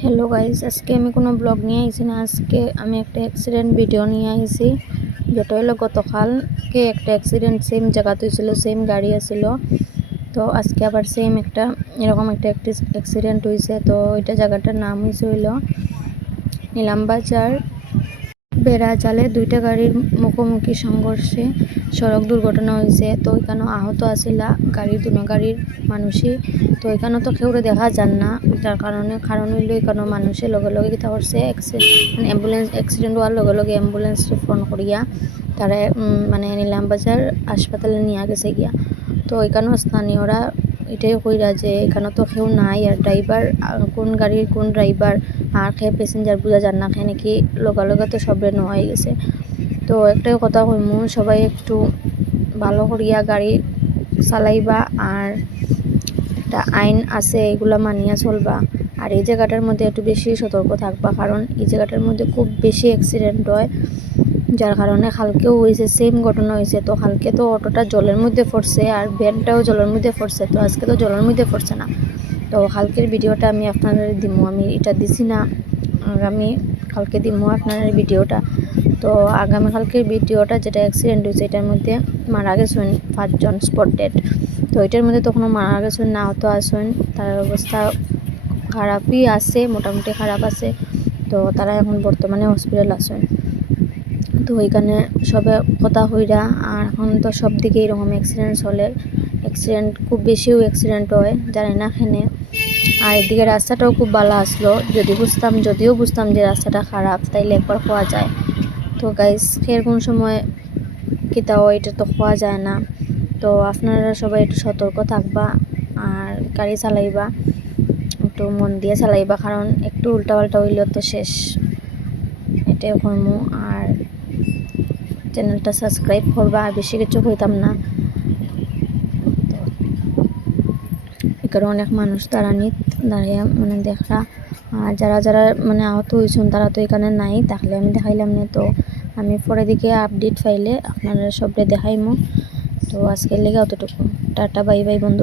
Hello guys আজকে আমি কোনো ব্লগ নিয়ে আইছি না। আজকে আমি একটা অ্যাক্সিডেন্ট ভিডিও নিয়ে আইছি। যেটা হলো গতকালকে একটা অ্যাক্সিডেন্ট সেম জায়গাতে হয়েছিল সেম গাড়ি আছিল। তো আজকে আবার সেম একটা, এরকম একটা অ্যাক্সিডেন্ট হয়েছে তো ওইটা জায়গাটার নাম হয়েছে হইল, নিলামবাজার বেড়া জালে দুইটা গাড়ির মুখোমুখি সংঘর্ষে সড়ক দুর্ঘটনা হয়েছে। তো এখানে আহত আসিলা গাড়ির দুনো গাড়ির মানুষই। তো এখানে তো কেউ দেখা যান না। যার কারণে, কারণ হইল এখানে মানুষের লগে লগে কিতা করছে মানে অ্যাম্বুলেন্স অ্যাক্সিডেন্ট হওয়ার লগে লগে অ্যাম্বুলেন্স ফোন করিয়া তারা মানে নিলামবাজার হাসপাতালে নিয়ে গেছে গিয়া। তো এখানেও স্থানীয়রা এটাই কইরা যে এখানে তো কেউ নাই আর ড্রাইভার কোন গাড়ির কোন ড্রাইভার আর খেয়ে প্যাসেঞ্জার বোঝা যান না খেয়ে নাকি লগালগে তো সবরে নেওয়া হয়ে গেছে। তো একটাই কথা কইমু, সবাই একটু ভালো করিয়া গাড়ি চালাইবা আর একটা আইন আছে, এগুলা মানিয়া চলবা। আর এই জায়গাটার মধ্যে একটু বেশি সতর্ক থাকবা, কারণ এই জায়গাটার মধ্যে খুব বেশি অ্যাক্সিডেন্ট হয়। যার কারণে কালকেও হয়েছে সেম ঘটনা হয়েছে। তো কালকে তো অটোটা জলের মধ্যে পড়ছে আর ভ্যানটাও জলের মধ্যে পড়ছে, তো আজকে তো জলের মধ্যে পড়ছে না। তো কালকের ভিডিওটা আমি আপনাদের দিমু, আমি এটা দিছি না, আগামী কালকে দিমু আপনাদের ভিডিওটা। তো আগামী কালকের ভিডিওটা যেটা অ্যাক্সিডেন্ট হয়েছে, এটার মধ্যে মারা গেছেন পাঁচজন স্পট ডেড তো এটার মধ্যে তখনও মারা গেছেন না হতো আসেন তার অবস্থা খারাপই আছে, মোটামুটি খারাপ আছে। তো তারা এখন বর্তমানে হসপিটাল আছেন। তো ওইখানে সবে কথা হইরা, আর এখন তো সব দিকে এরকম অ্যাক্সিডেন্ট হলে অ্যাক্সিডেন্ট খুব বেশিও অ্যাক্সিডেন্ট হয় জানি না এখানে আর এদিকে রাস্তাটাও খুব ভালো আসলো। যদি বুঝতাম, যদিও বুঝতাম যে রাস্তাটা খারাপ, তাইলে একবার খোয়া যায়। তো গাইস ফের কোন সময় কিতাও এটা তো খাওয়া যায় না। তো আপনারা সবাই একটু সতর্ক থাকবা, আর গাড়ি চালাইবা। একটু মন দিয়ে চালাইবা, কারণ একটু উল্টাপাল্টা হইলেও তো শেষ। এটাই কর্ম, আর চ্যানেলটা সাবস্ক্রাইব করবা, আর বেশি কিছু হইতাম না। এখানে অনেক মানুষ দাঁড়ানিত দাঁড়িয়ে মানে দেখা। আর যারা যারা মানে আহত হয়েছেন তারা তো এখানে নাই, তাহলে আমি দেখাইলাম না। তো আমি পরে দিকে আপডেট পাইলে আপনারা সবরে দেখাইমো। তো আজকের লেগে অতটুকু। টাটা, বাই বাই বন্ধু।